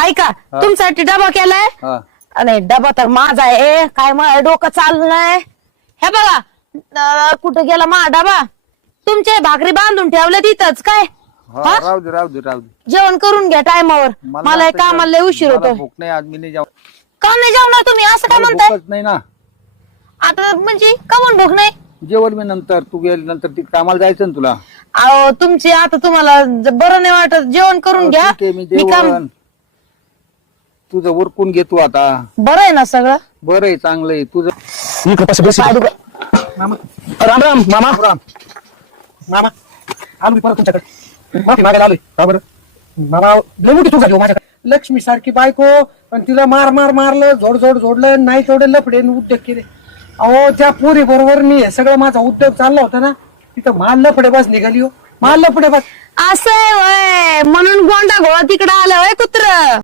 ऐका तुमच्यासाठी डबा केलाय हा. आणि डबा तर माझा आहे काय माझं डोकं चाललंय हे बघा कुठं गेला मा डबा तुमचे भाकरी बांधून ठेवल्या तिथंच काय हा, राहू दे राहू दे राहू दे. जेवण करून घ्या टायमावर मला आता कामाला लय उशीर मला होतो भूक नाही आज मी नाही जाऊ का नाही जेवणार तुम्ही असं काय म्हणताय भूकच नाही ना आता म्हणजे का म्हणून भूक नाही जेवण मी नंतर तू गेली नंतर ती कामाला जायचं ना तुला अहो तुमची आता तुम्हाला बरं नाही वाटत जेवण करून घ्या ठीक आहे, मी मी काम जेवण तुझं उरकून घे तू आता बरं आहे ना सगळं बरं आहे चांगलं आहे तुझं मामा राम राम मामा राम मामा आलो मी परत तुमच्याकडे माफी मागायला आलोय का बरं मामा लय मोठी चूक झाली हो माझ्याकडे लक्ष्मी सारखी बायको पण तिला मारलं जोडलं नाही तेवढे लफडे उद्योग केले अहो त्या पोरी बरोबर मी हे सगळं माझा उद्योग चालला होता ना तिथं माल लफडे बस निघाली हो माल लफडे बस असं आहे म्हणून गोंडा घोळा तिकडे आलं होय कुत्र